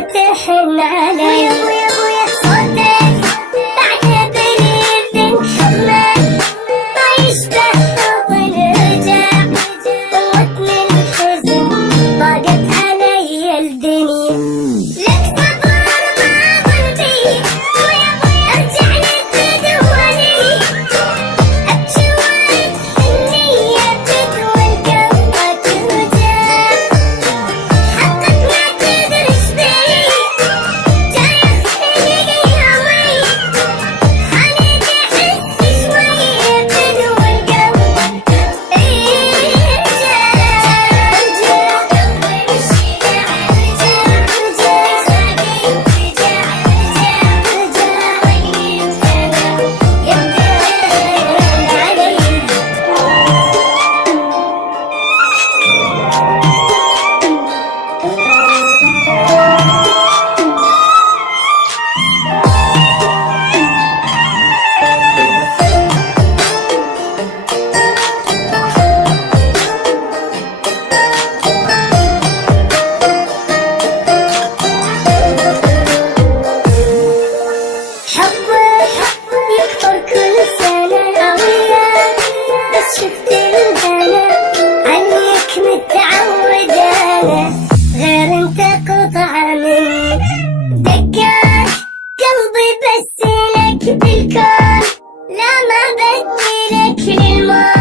تحن علي يا ابويا صوتك بعد بالاذن محمد ما يشبه حضن ارجع قوتني الحزن ضاقت علي الدنيا لك صبر ما قلبي ويا ابويا ارجع لتدولي ابكي وارد حنية تدوى القلب ترجع حقك ما تدري ايش بي جاي اخفيني يومي خليني احس شوي تدوى القلب حبك يكبر كل سنة وياك بس شفت الهنا عليك متعود أنا غير انت قطعة مني دقات قلبي بس لك بالكون لا ما بدي لك للموت